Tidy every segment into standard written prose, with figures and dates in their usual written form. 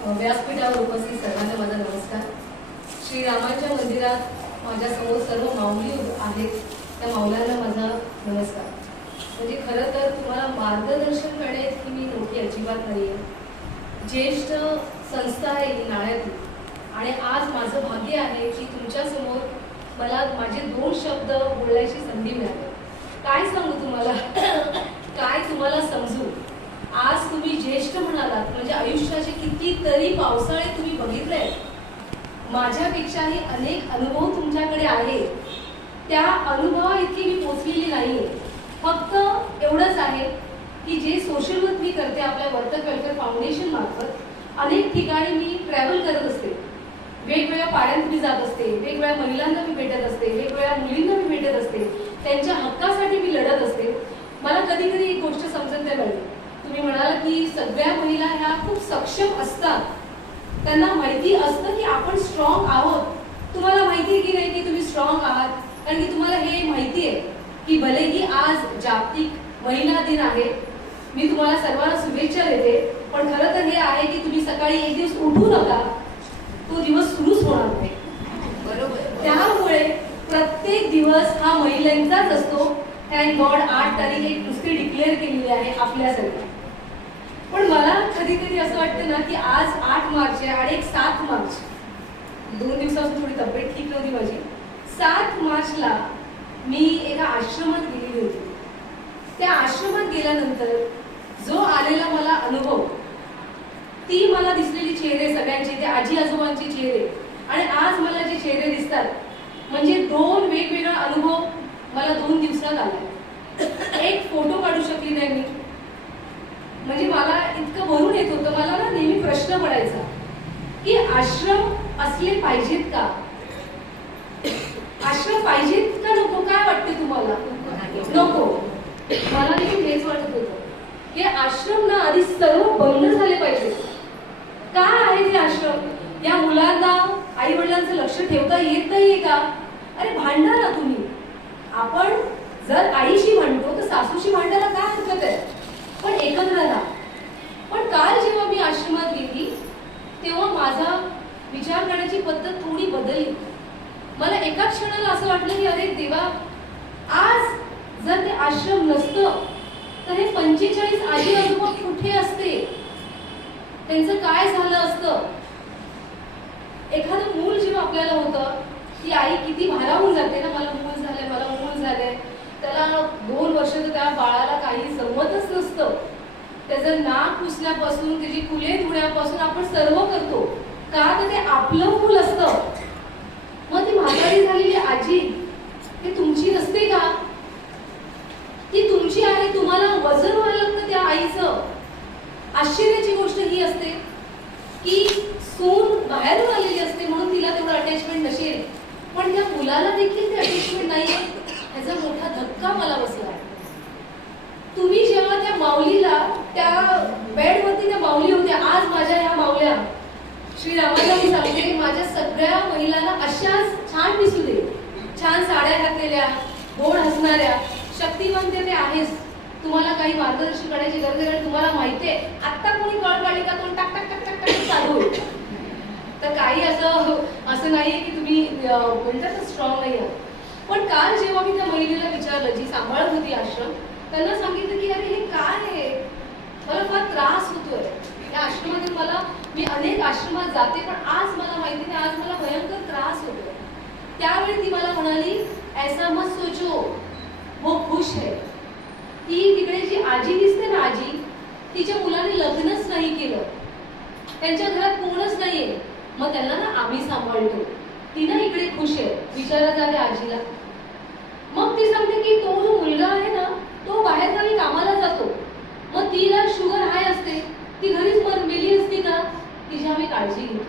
व्यासपीठावर उपस्थित सर्वांना माझा नमस्कार. श्रीरामाच्या मंदिरात माझ्यासमोर सर्व माऊली आहेत, त्या माऊल्यांना माझा नमस्कार. म्हणजे खरं तर तुम्हाला मार्गदर्शन करण्याची मी मोठी अजिबात नाही आहे. ज्येष्ठ संस्था आहे ही नाळ्यातली, आणि आज माझं भाग्य आहे की तुमच्यासमोर मला माझे 2 शब्द बोलण्याची संधी मिळाली. काय सांगू तुम्हाला, काय तुम्हाला समजू. आज तुम्ही ज्येष्ठ म्हणालात म्हणजे आयुष्याचे कितीतरी पावसाळे तुम्ही बघितले. माझ्यापेक्षाही अनेक अनुभव तुमच्याकडे आहे. त्या अनुभवा इतकी मी पोचलेली नाहीये. फक्त एवढंच आहे की जे सोशल वर्क मी करते आपल्या वर्तक वेलफेअर फाउंडेशन मार्फत अनेक ठिकाणी मी ट्रॅव्हल करत असते. वेगवेगळ्या पाड्यांत मी जात असते, वेगवेगळ्या महिलांना मी भेटत असते, वेगवेगळ्या मुलींना मी भेटत असते, त्यांच्या हक्कासाठी मी लढत असते. मला कधी कधी एक गोष्ट समजत नाही. तुम्ही म्हणाल की सगळ्या महिला ह्या खूप सक्षम असतात, त्यांना माहिती असतं की आपण स्ट्रॉंग आहोत. तुम्हाला माहिती आहे की नाही की तुम्ही स्ट्रॉंग आहात? कारण की तुम्हाला हे माहिती आहे की भलेही आज जागतिक महिला दिन आहे, मी तुम्हाला सर्वांना शुभेच्छा देते, पण खरं तर हे आहे की तुम्ही सकाळी एक दिवस उठू नका, तो दिवस सुरूच होणार नाही. बरोबर. त्यामुळे प्रत्येक दिवस हा महिलांचाच असतो. थँक गॉड 8 तारीख एक नुसती डिक्लेअर केलेली आहे आपल्यासाठी. पण मला कधी कधी असं वाटतं ना की आज 8 मार्च आहे आणि एक 7 मार्च, 2 दिवसापासून थोडी तब्येत ठीक नव्हती माझी. 7 मार्चला मी एका आश्रमात गेलेली होती. त्या आश्रमात गेल्यानंतर जो आलेला मला अनुभव, ती मला दिसलेली चेहरे सगळ्यांचे, ते आजी आजोबांचे चेहरे, आणि आज मला जे चेहरे दिसतात, म्हणजे 2 वेगवेगळा अनुभव मला 2 दिवसात आला. एक फोटो काढू शकली नाही मी, म्हणजे मला इतकं भरून येत होतं. मला ना नेहमी प्रश्न पडायचा की आश्रम असले पाहिजेत का, आश्रम पाहिजेत का नको. काय वाटते तुम्हाला? नको. मला देखील हेच वाटत होतं की आश्रम ना आधी सर्व बंद झाले पाहिजे. काय आहे ते आश्रम? या मुलांना आई वडिलांचं लक्ष ठेवता येत नाहीये का? अरे भांडा ना तुम्ही. आपण जर आईशी भांडतो तर सासूशी भांडायला काय हरकत आहे, पण एकत्र राहा. पण काल जेव्हा मी आश्रमात गेली तेव्हा माझा विचार करण्याची पद्धत थोडी बदलली. मला एका क्षणाला असं वाटलं की अरे देवा, आज जर ते आश्रम नसतं तर हे 45 आजी आजोबा कुठे असते, त्यांचं काय झालं असतं. एखादं मूल जेव्हा आपल्याला होतं ती आई किती भारावून जाते ना, मला मूल झालंय, मला मूल झालंय. त्याला 2 वर्ष तर त्या बाळाला काही जमतच नसतं. त्याचं नाक पुसण्यापासून त्याची फुले धुण्यापासून आपण सर्व करतो. का तर ते आपलं मूल असतं. मग ती म्हातारी झालेली आजी ते तुमची नसते का? ती तुमची आहे. तुम्हाला वजन व्हायला लागतं त्या आईचं. आश्चर्याची गोष्ट ही असते की सून बाहेरून आलेली असते म्हणून तिला तेवढं अटॅचमेंट नसेल, पण त्या मुलाला देखील ते अटॅचमेंट नाहीये. ह्याचा मोठा धक्का मला बसला. तुम्ही जेव्हा त्या माऊलीला, त्या बेडवरती त्या माऊली होत्या, आज माझ्या ह्या माऊल्या श्रीरामाला मी सांगते, माझ्या सगळ्या महिलांना अशाच छान दिसू दे, छान साड्या घातलेल्या, गोड हसणाऱ्या, शक्तिवंत ते आहेस. तुम्हाला काही मार्गदर्शन करण्याची गरज आहे. तुम्हाला माहितीये आता कोणी कळ काढली का तोंड टाक टाक टाक टाक टाक चालू होईल. तर काही असं नाहीये की तुम्ही म्हणतात स्ट्रॉंग नाही आहात. पण काल जेव्हा मी त्या महिलेला विचारलं, जी सांभाळत होती आश्रम, त्यांना सांगितलं की अरे हे काय आहे, मला फार त्रास होतोय या आश्रमात. मी अनेक आश्रमात जाते पण आज मला माहिती नाही, आज मला भयंकर त्रास होतोय. त्यावेळी ती मला म्हणाली, ऐसा मत सोचो, वो खुश है. ती तिकडे जी आजी दिसते ना, आजी, तिच्या मुलाने लग्नच नाही केलं, त्यांच्या घरात कोणच नाहीये, मग त्यांना ना आम्ही सांभाळतो. ती ना इकडे खुश आहे. विचारा जाते आजीला. मग ती सांगते की तो जो मुलगा आहे ना, तो बाहेर गावी कामाला जातो, मग तिला शुगर हाय असते, ती घरीच मेली असती का, तिची आम्ही काळजी घेतो.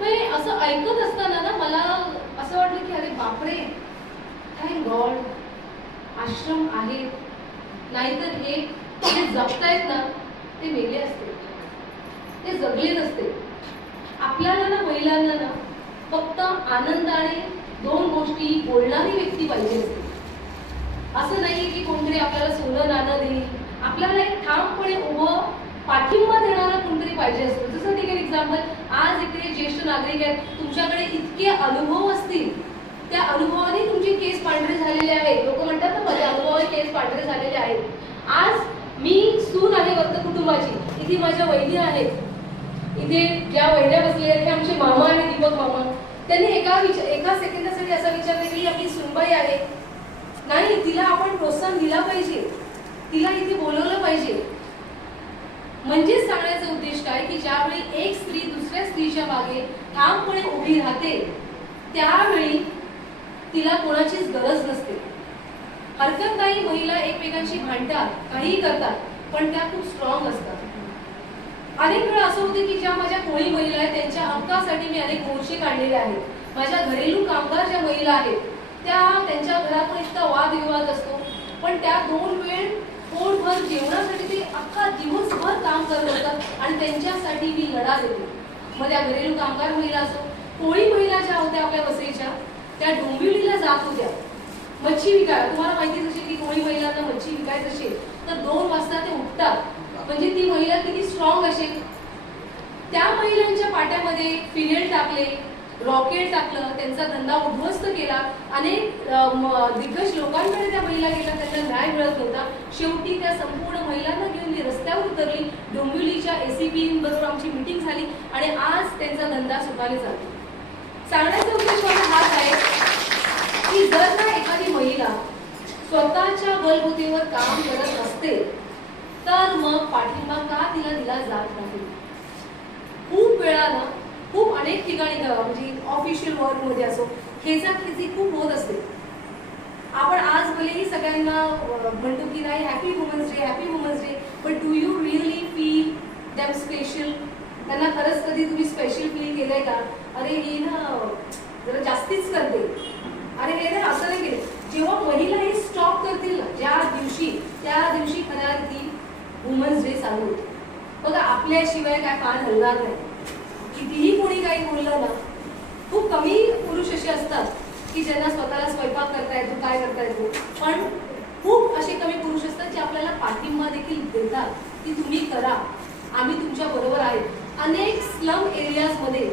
मग असं ऐकत असताना ना मला असं वाटलं की अरे बापरे, थँक गॉड आश्रम आहे, नाहीतर हे जे जगतायत ना ते मेले असते, ते जगले नसते. आपल्याला ना महिलांना ना फक्त आनंदाने 2 गोष्टी बोलणारी व्यक्ती पाहिजे असते. असं नाहीये की कोणतरी आपल्याला सोनं नाणं देईल, आपल्याला एक ठामपणे उभं पाठिंबा देणारा कोणतरी पाहिजे असतो. जसं ठीक आहे एक्झाम्पल, आज इकडे ज्येष्ठ नागरिक आहेत, तुमच्याकडे इतके अनुभव असतील, त्या अनुभवाने तुमचे केस पांढरे झालेले आहेत. लोक म्हणतात ना माझ्या अनुभवाने केस पांढरे झालेले आहेत. आज मी सून आहे वर्त कुटुंबाची, इथे माझ्या वहिनी आहेत, इथे ज्या वहिन्या बसलेल्या आहेत हे आमचे मामा आहेत, दीपक मामा. त्यांनी एका सेकंदासाठी असा विचार केला की आपली सुनबाई आहे, नाही तिला आपण प्रोत्साहन दिला पाहिजे, तिला इथे बोलवलं पाहिजे. म्हणजेच सांगण्याचा उद्देश काय की ज्यावेळी एक स्त्री दुसऱ्या स्त्रीच्या मागे ठामपणे उभी राहते त्यावेळी तिला कोणाचीच गरज नसते. हरकत नाही, महिला एकमेकांशी भांडतात, काहीही करतात, पण त्या खूप स्ट्रॉंग असतात. अनेक वेळा असं होतं की ज्या माझ्या कोळी महिला आहेत त्यांच्या हक्कासाठी मी अनेक मोर्चे काढलेले आहेत. माझ्या घरेलू कामगार ज्या महिला आहेत त्यांच्या घरात पण इतका वादविवाद असतो, पण त्या 2 वेळ पोटभर जेवणासाठी ते अख्खा दिवसभर काम करत असतात आणि त्यांच्यासाठी मी लढा देते. मग त्या घरेलू कामगार महिला असो, कोळी महिला ज्या होत्या आपल्या वसईच्या, त्या डोंबिवलीला जात होत्या मच्छी विकायला. तुम्हाला माहितीच असेल की कोळी महिलांना मच्छी विकायचं असेल तर 2 वाजता ते उठतात. म्हणजे ती महिला किती स्ट्रॉंग असेल. त्या महिलांच्या पाट्यामध्ये फिनेल टाकले, रॉकेट टाकलं, त्यांचा धंदा उद्ध्वस्त केला. अनेक दिग्गज लोकांकडे त्या महिला गेल्या, त्यांना न्याय मिळत नव्हता. शेवटी त्या संपूर्ण महिलांना घेऊन मी रस्त्यावर उतरली. डोंबिवलीच्या ACP बरोबर आमची मीटिंग झाली आणि आज त्यांचा धंदा सुखाने चालतो. सांगण्याचा उद्देश माझा हाच आहे की जर ना एखादी महिला स्वतःच्या बलबुतीवर काम करत असते तर मग पाठिंबा का तिला दिला जात नाही. खूप वेळा ना खूप अनेक ठिकाणी म्हणजे ऑफिशियल वर्क मध्ये असो खेचाखेची खूप होत असते. आपण आज भलेही सगळ्यांना म्हणतो की नाही happy women's day, happy women's day, but do you really feel them special? त्यांना खरंच कधी तुम्ही स्पेशल फील केलंय का? अरे ही ना जरा जास्तीच करते, अरे हे ना असं नाही केलं. जेव्हा महिला हे स्टॉप करतील ना त्या दिवशी खऱ्या अर्थी वुमन्स डे चालू होतो. बघा आपल्याशिवाय काय पान हलणार नाही. कितीही कोणी काही बोललं ना, खूप कमी पुरुष असे असतात की ज्यांना स्वतःला स्वयंपाक करता येतो, काय करता येतो, पण खूप असे कमी पुरुष असतात जे आपल्याला पाठिंबा देखील देतात की तुम्ही करा, आम्ही तुमच्या बरोबर आहे. अनेक स्लम एरियाजमध्ये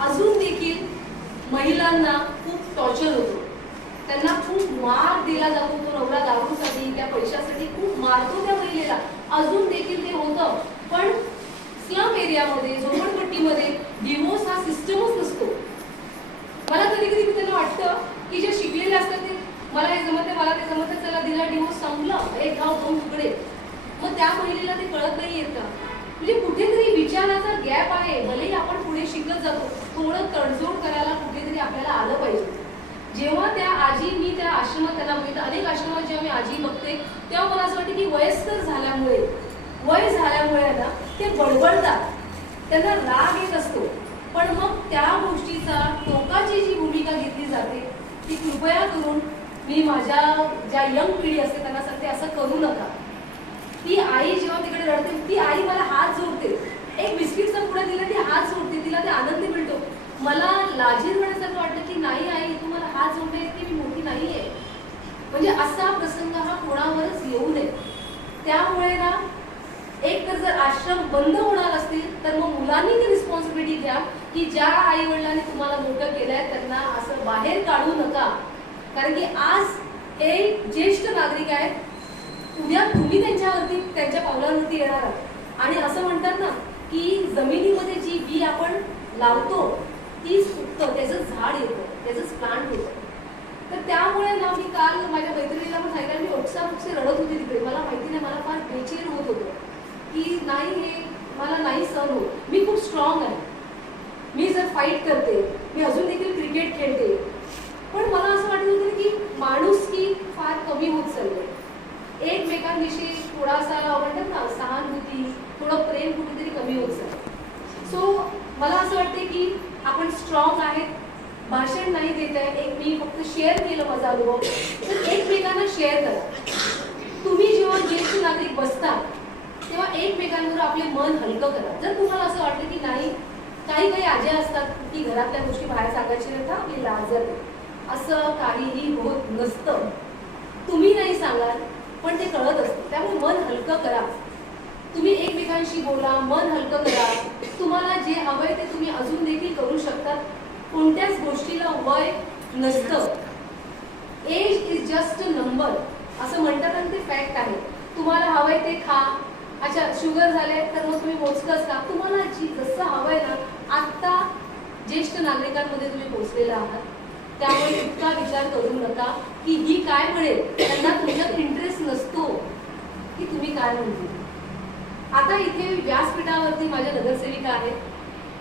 अजून देखील महिलांना खूप टॉर्चर होतो, त्यांना खूप मार दिला जातो. तो नवरा दारूसाठी त्या पैशासाठी खूप मारतो त्या महिलेला, अजून देखील ते होतं. पण स्लम एरियामध्ये झोपडपट्टीमध्ये डिवोर्स हा सिस्टमच नसतो. मला कधी कधी त्यांना वाटतं की जे शिकलेले असतात ते मला हे जमत मला ते जमत, चला दिला डिवोर्स, संपलं, एक गाव 2 तुकडे. मग त्या महिलेला ते कळत नाही येत का? म्हणजे कुठेतरी विचाराचा गॅप आहे. भलेही आपण पुढे शिकत जातो, थोडं तडजोड करायला कुठेतरी आपल्याला आलं पाहिजे. जेव्हा त्या आजी, मी त्या आश्रमात त्यांना बघितलं, अनेक आश्रमात जेव्हा मी आजी बघते तेव्हा मला असं वाटतं की वयस्कर झाल्यामुळे ना ते बडबडतात, त्यांना राग येत असतो. पण मग त्या गोष्टीचा टोकाची जी भूमिका घेतली जाते ती कृपया करून मी माझ्या ज्या यंग पिढी असते त्यांना सांगते, असं करू नका. ती आई जेव्हा तिकडे रडते, ती आई मला हात जोडते, एक बिस्किटचा पुढे दिला ती हात जोडते, तिला ते आनंद मिळतो. मला लाजिरवाण्यासारखं वाटतं की नाही आई तू मला हात जोडते की मी मोठी नाहीये. म्हणजे असा प्रसंग हा कोणावरच येऊ नये. त्यामुळे ना एक तर जर आश्रम बंद होणार असतील तर मग मुलांनी ती रिस्पॉन्सिबिलिटी घ्या की ज्या आई वडिलांनी तुम्हाला मोठं केलंय त्यांना असं बाहेर काढू नका. कारण की आज हे ज्येष्ठ नागरिक आहेत, उद्या तुम्ही त्यांच्या पावलांवरती येणार आहात. आणि असं म्हणतात ना की जमिनीमध्ये जी बी आपण लावतो तीच उगतं, त्याचं झाड येतं, त्याचंच प्लांट होतं. तर त्यामुळे ना मी काल माझ्या मैत्रिणीला पण सांगितलं, मी ओक्साबोक्से रडत होती तिकडे. मला माहिती नाही, मला फार बेचैन होत होतं की नाही हे मला नाही सहन होत. मी खूप स्ट्रॉंग आहे, मी जर फाईट करते, मी अजून देखील क्रिकेट खेळते, पण मला असं वाटत होतं की माणुसकी फार कमी होत चालली. एकमेकांविषयी थोडासा म्हणतात ना सहानुभूती, थोडं प्रेम कुठेतरी कमी होत चाललं. सो मला असं वाटते की आपण स्ट्रॉंग आहेत, भाषण नाही देत आहे, एक मी फक्त शेअर केलं माझा अनुभव, तर एकमेकांना शेअर करा. तुम्ही जेव्हा ज्येष्ठ नागरिक बसता तेव्हा एकमेकांवर आपले मन हलकं करा. जर तुम्हाला असं वाटतं की नाही, काही आज्या असतात की घरातल्या गोष्टी बाहेर सांगायची नाही, आपली लाजत, असं काहीही होत नसतं. तुम्ही नाही सांगाल पण ते कळत असतं. त्यामुळे मन हलकं करा. तुम्ही एकमेकांशी बोला, मन हलकं करा. तुम्हाला जे हवंय ते तुम्ही अजून देखील करू शकता. कोणत्याच गोष्टीला वय नसतं. Age is just a number असं म्हणतात आणि ते फॅक्ट आहे. तुम्हाला हवंय ते खा. अच्छा, शुगर झाले तर मग तुम्ही मोजकंच खा. तुम्हाला जसं हवंय ना, आत्ता ज्येष्ठ नागरिकांमध्ये तुम्ही पोहोचलेला आहात, त्यामुळे इतका विचार करू नका की ही काय म्हणेल. त्यांना तुमच्यात इंटरेस्ट नसतो की तुम्ही काय म्हणते. आता इथे व्यासपीठावरती माझ्या नगरसेविका आहेत,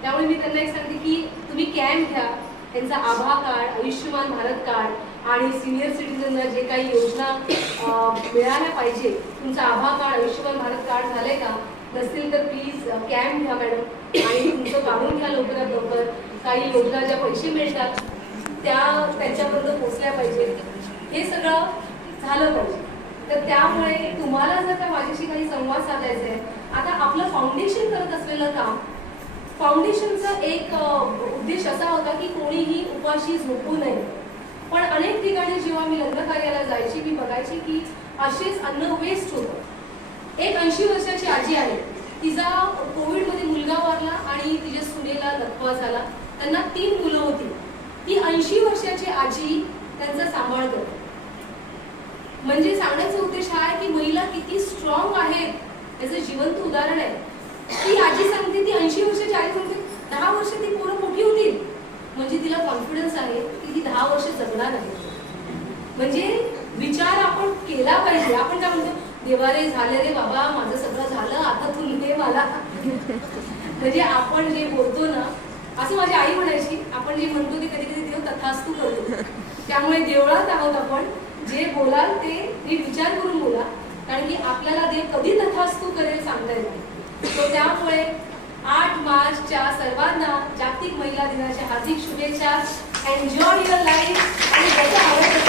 त्यामुळे मी त्यांना एक सांगते की तुम्ही कॅम्प घ्या. त्यांचा आभा कार्ड, आयुष्यमान भारत कार्ड आणि सिनियर सिटीजनना जे काही योजना मिळाल्या पाहिजे, तुमचा आभा कार्ड, आयुष्यमान भारत कार्ड झालंय का? नसतील तर प्लीज कॅम्प घ्या मॅडम, आणि तुमचं काढून घ्या लवकरात लवकर. काही योजना ज्या पैसे मिळतात त्या त्यांच्यापर्यंत पोहोचल्या पाहिजे. हे सगळं झालं पाहिजे. तर त्यामुळे तुम्हाला जर का माझ्याशी काही संवाद साधायचा आहे, आता आपलं फाउंडेशन करत असलेलं काम, फाउंडेशनचा एक उद्देश असा होता की कोणीही उपाशी झोपू नये. पण अनेक ठिकाणी जेव्हा मी लग्न कार्याला जायची, मी बघायची की असेच अन्न वेस्ट होतं. एक 80 वर्षाची आजी आहे, तिचा कोविडमध्ये मुलगा वारला आणि तिच्या सुनेला लकवा झाला. त्यांना 3 मुलं होती. ती 80 वर्षाची आजी त्यांचा सांभाळ करते. म्हणजे सांगण्याचा उद्देश हा आहे की महिला किती स्ट्रॉंग आहेत याचं जिवंत उदाहरण आहे. ती आजी सांगते, ती 80 वर्षाची आजी सांगते, 10 वर्ष ती पोरं मोठी होतील, म्हणजे तिला कॉन्फिडन्स आहे की ती 10 वर्ष जगणार आहे. म्हणजे विचार आपण केला पाहिजे. आपण काय म्हणतो, देवा रे झाले रे बाबा, माझं सगळं झालं, आता तू लिहे मला. म्हणजे आपण जे बोलतो ना, असं माझी आई म्हणायची, आपण जे म्हणतो ते कधी कधी देव तथास्तू करतो. त्यामुळे देवळात आहोत आपण, जे बोलाल ते नीट विचार करून बोला, कारण की आपल्याला देव कधी तथास्तू करेल सांगता येत नाही. तो त्यामुळे 8 मार्चच्या सर्वांना जागतिक महिला दिनाच्या हार्दिक शुभेच्छा. एन्जॉय युअर लाईफ आणि जसं हवं